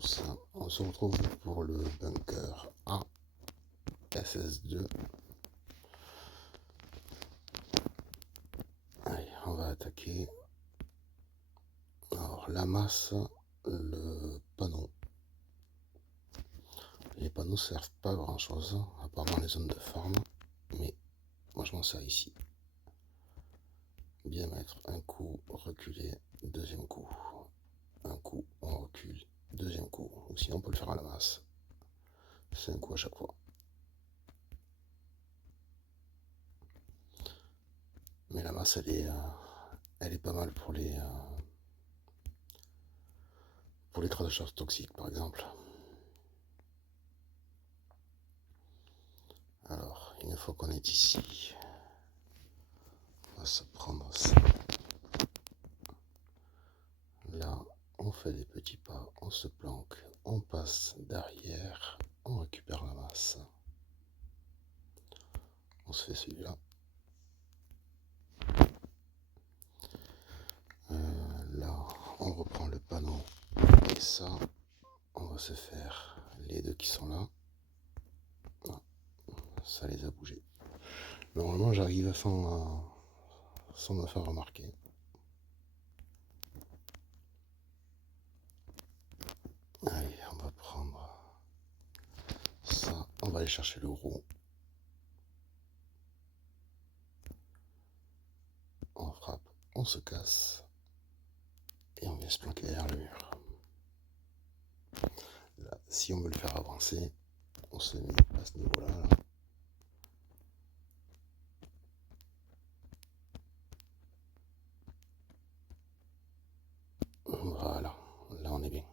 tous, on se retrouve pour le bunker A SS2. Allez, on va attaquer. Alors la masse, le panneau. Les panneaux servent pas à grand chose, à part dans les zones de farm, mais moi je m'en sers ici. Bien mettre un coup, reculer, deuxième coup. Un coup, on recule, deuxième coup. Ou sinon on peut le faire à la masse. C'est un coup à chaque fois. Mais la masse elle est pas mal pour les traces de charge toxiques par exemple. Alors, une fois qu'on est ici, on va se prendre ça. Là, on fait des petits pas, on se planque, on passe derrière, on récupère la masse. On se fait celui-là. Là, on reprend le panneau. Et ça, on va se faire les deux qui sont là. Ah, ça les a bougés. Normalement, j'arrive sans me faire remarquer. Allez, on va prendre ça. On va aller chercher le roux. On frappe, on se casse. Et on vient se planquer derrière le mur. Là, si on veut le faire avancer, on se met à ce niveau-là. Là. Voilà, là on est bien.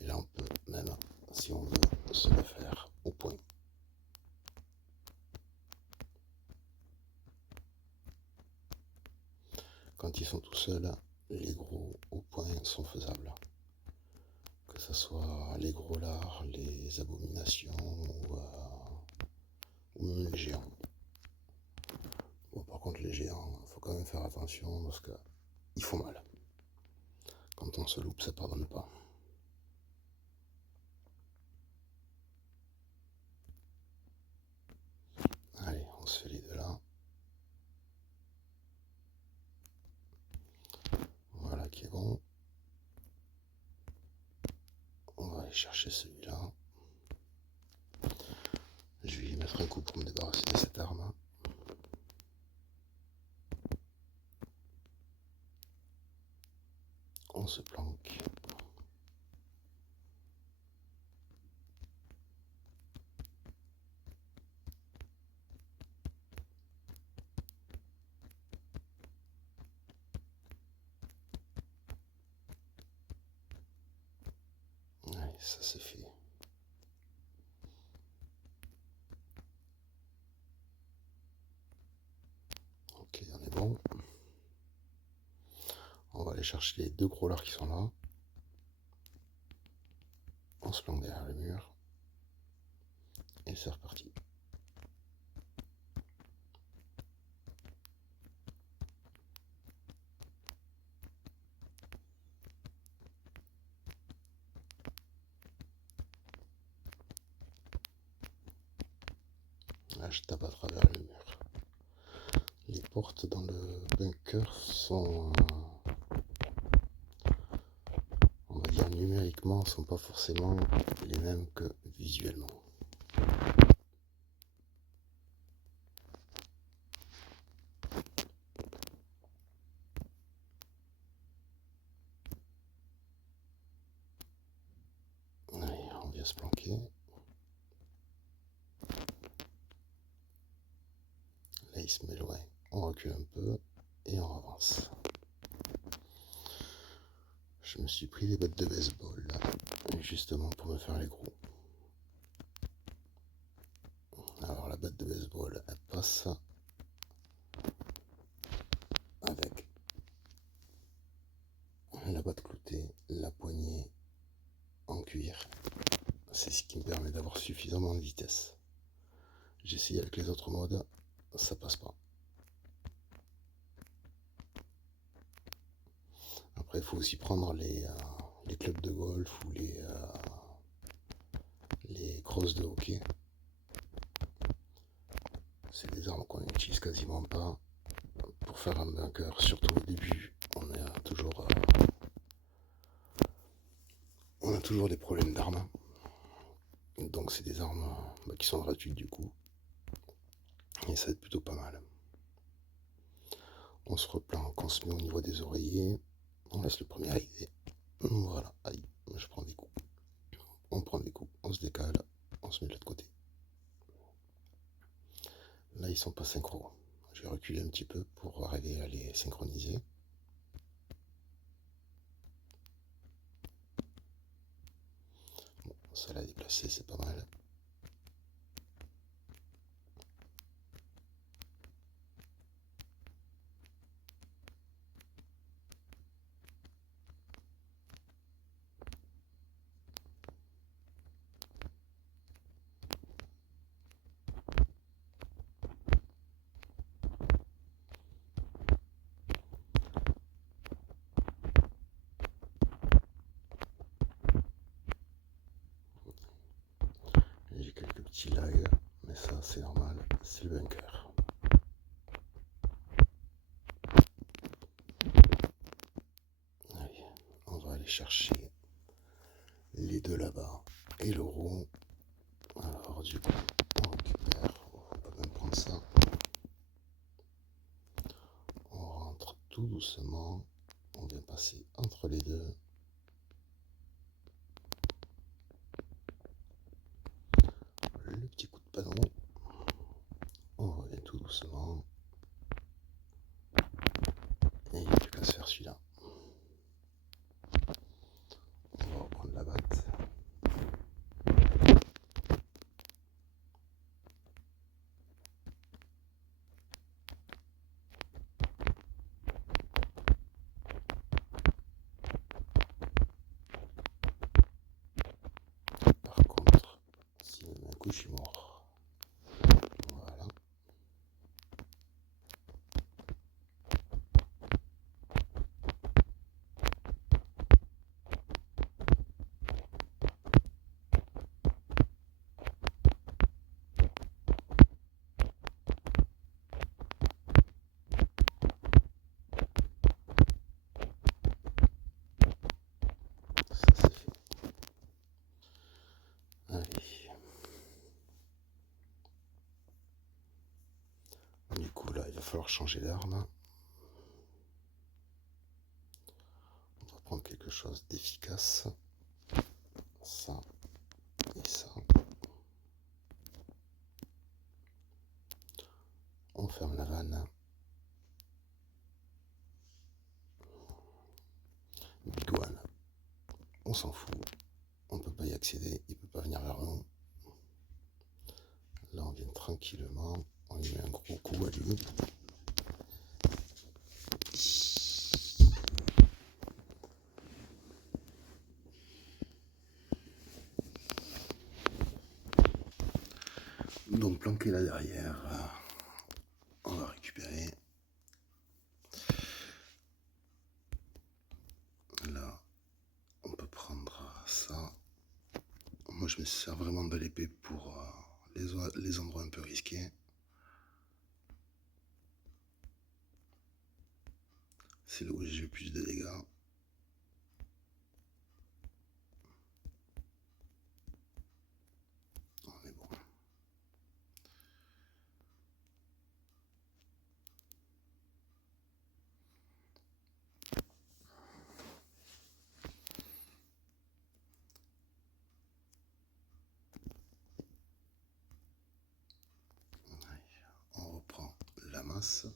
Et là on peut même, si on veut, se le faire au point. Quand ils sont tout seuls, les gros au point sont faisables. Que ce soit les gros lards, les abominations ou même les géants. Bon, par contre les géants, il faut quand même faire attention parce qu'ils font mal. Quand on se loupe, ça pardonne pas. Allez, on se fait les deux là. Voilà qui est bon. On va aller chercher celui-là. Je vais y mettre un coup pour me débarrasser de cette arme. On se planque. Allez, ça c'est fait. Ok, on est bon. On va aller chercher les deux gros lards qui sont là. On se planque derrière le mur. Et c'est reparti. Là, je tape à travers le mur. Les portes dans le bunker sont, on va dire numériquement, sont pas forcément les mêmes que visuellement. Allez, on vient se planquer. Là, il se met loin. On recule un peu et on avance. Je me suis pris les bottes de baseball là, justement pour me faire les gros. Alors la botte de baseball, elle passe avec la botte cloutée, la poignée en cuir. C'est ce qui me permet d'avoir suffisamment de vitesse. J'ai essayé avec les autres modes, ça passe pas. Après, il faut aussi prendre les clubs de golf ou les crosses de hockey. C'est des armes qu'on n'utilise quasiment pas pour faire un bunker, surtout au début. On a toujours des problèmes d'armes. Donc c'est des armes qui sont gratuites du coup. Et ça va être plutôt pas mal. On se replanque, on se met au niveau des oreillers. On laisse le premier arriver. Voilà, aïe, je prends des coups. On prend des coups, on se décale, on se met de l'autre côté. Là, ils sont pas synchro. Je vais reculer un petit peu pour arriver à les synchroniser. Bon, ça l'a déplacé, c'est pas mal. J'ai quelques petits lags, mais ça c'est normal, c'est le bunker. Allez, on va aller chercher les deux là-bas et le rond. Alors du coup, on récupère, on va même prendre ça. On rentre tout doucement, on vient passer entre les deux. Le petit coup de panneau, on revient tout doucement. Et il n'y a plus qu'à se faire celui-là. On va reprendre la batte. Par contre, s'il me met un coup, je suis mort. Voilà. Ça c'est fait. Allez. Du coup là, il va falloir changer d'arme. On va prendre quelque chose d'efficace. Ça et ça. On ferme la vanne. Bigouane, on s'en fout. On ne peut pas y accéder, il ne peut pas venir vers nous. Là, on vient tranquillement. On lui met un gros coup à lui. Donc, planqué là derrière, on va récupérer. Là, on peut prendre ça. Moi, je me sers vraiment de l'épée pour les endroits un peu risqués. C'est là où j'ai eu plus de dégâts. On est bon. On reprend la masse.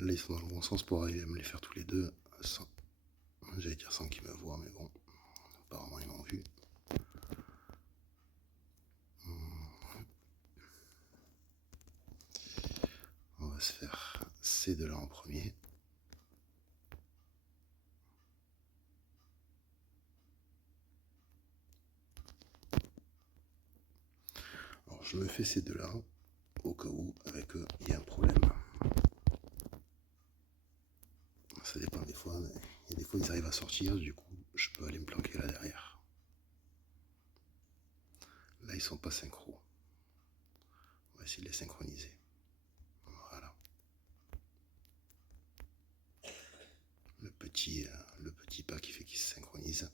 Là, ils sont dans le bon sens pour arriver à me les faire tous les deux. J'allais dire sans qu'ils me voient, mais bon, apparemment ils m'ont vu. On va se faire ces deux-là en premier. Alors, je me fais ces deux-là, au cas où avec eux il y a un problème. Ça dépend des fois. Et des fois, ils arrivent à sortir. Du coup, je peux aller me planquer là derrière. Là, ils sont pas synchro. On va essayer de les synchroniser. Voilà. Le petit pas qui fait qu'ils se synchronisent.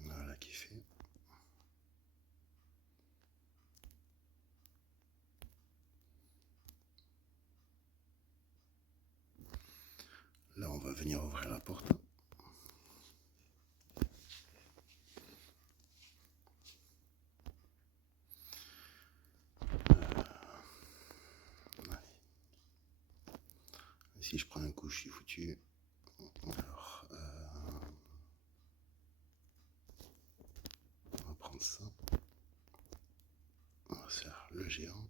Voilà qui fait. Là, on va venir ouvrir la porte. Si je prends un coup, je suis foutu. Alors, on va prendre ça. On va faire le géant.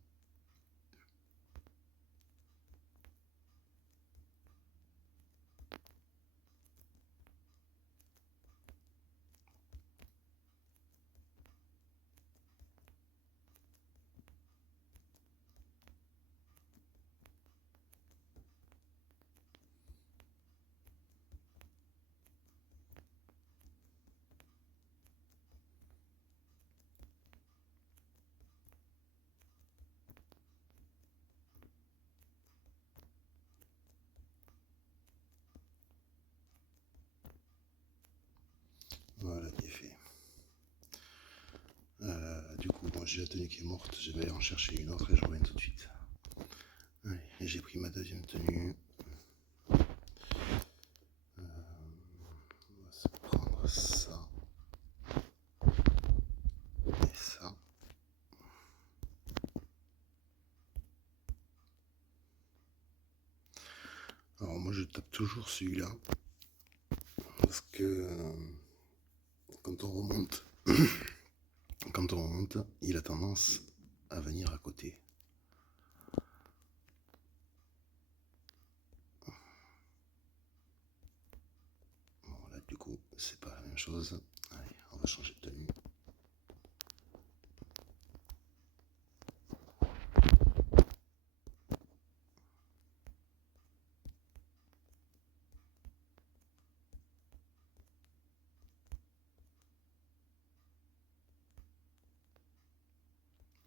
Voilà qui est fait. Du coup, moi j'ai la tenue qui est morte, je vais aller en chercher une autre et je reviens tout de suite. Allez, j'ai pris ma deuxième tenue. On va se prendre ça et ça. Alors moi je tape toujours celui-là parce que quand on remonte, il a tendance à venir à côté. Bon là du coup c'est pas la même chose. Allez, on va changer de tenue.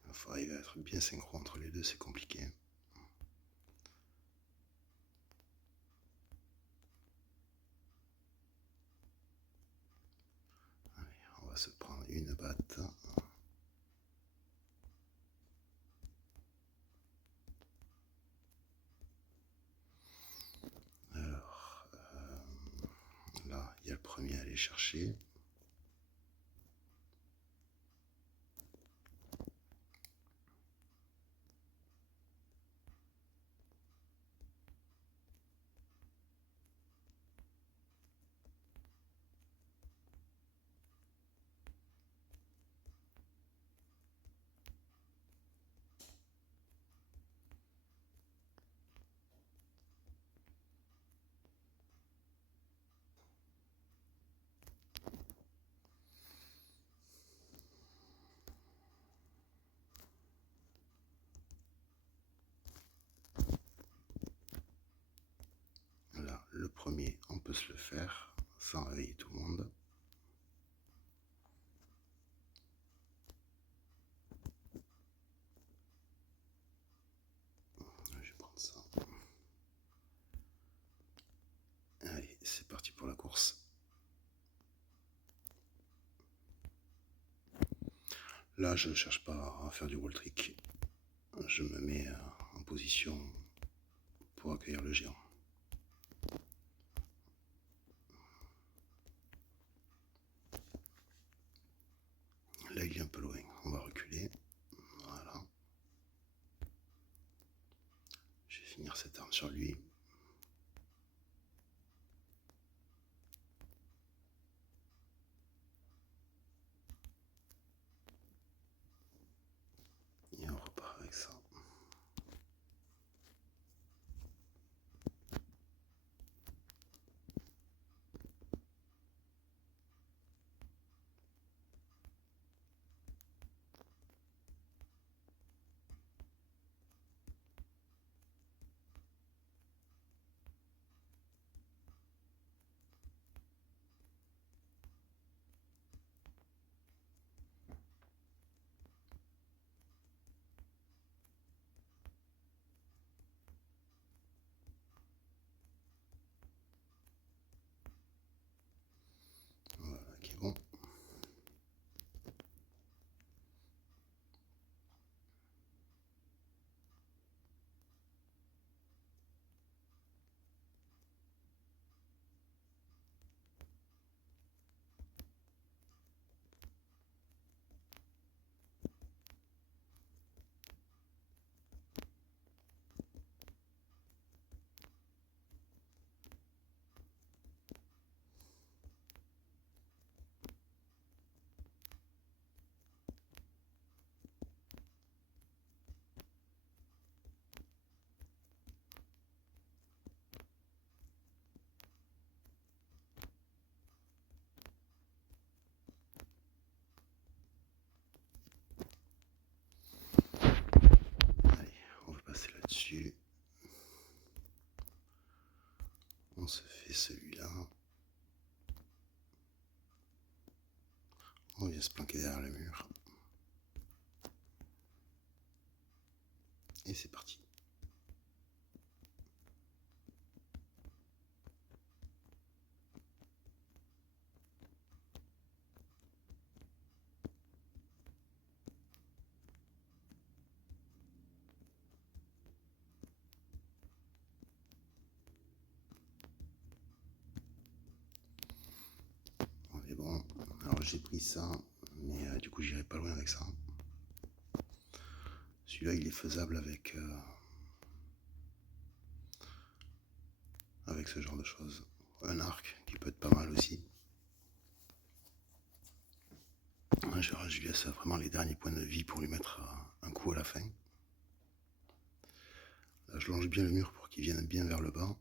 Il faut arriver à être bien synchro entre les deux, c'est compliqué. Allez, on va se prendre une batte. Alors, là, il y a le premier à aller chercher. Là, le premier, on peut se le faire sans réveiller tout le monde. Je vais prendre ça. Allez, c'est parti pour la course. Là, je ne cherche pas à faire du wall trick. Je me mets en position pour accueillir le géant. Là, il est un peu loin. On va reculer. Voilà. Je vais finir cette arme sur lui. Et on repart avec ça. On se fait celui-là. On vient se planquer derrière le mur. Et c'est parti. On est bon. Alors j'ai pris ça, mais du coup j'irai pas loin avec ça. Celui-là il est faisable avec ce genre de choses. Un arc qui peut être pas mal aussi. Je lui laisse vraiment les derniers points de vie pour lui mettre un coup à la fin. Là, je longe bien le mur pour qu'il vienne bien vers le bas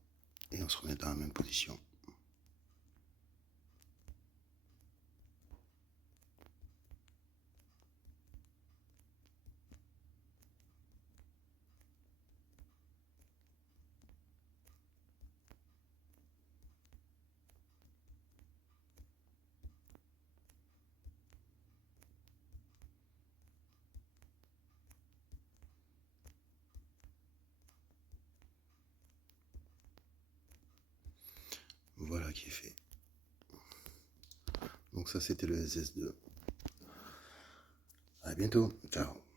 et on se remet dans la même position. Voilà qui est fait. Donc ça c'était le SS2. À bientôt, ciao.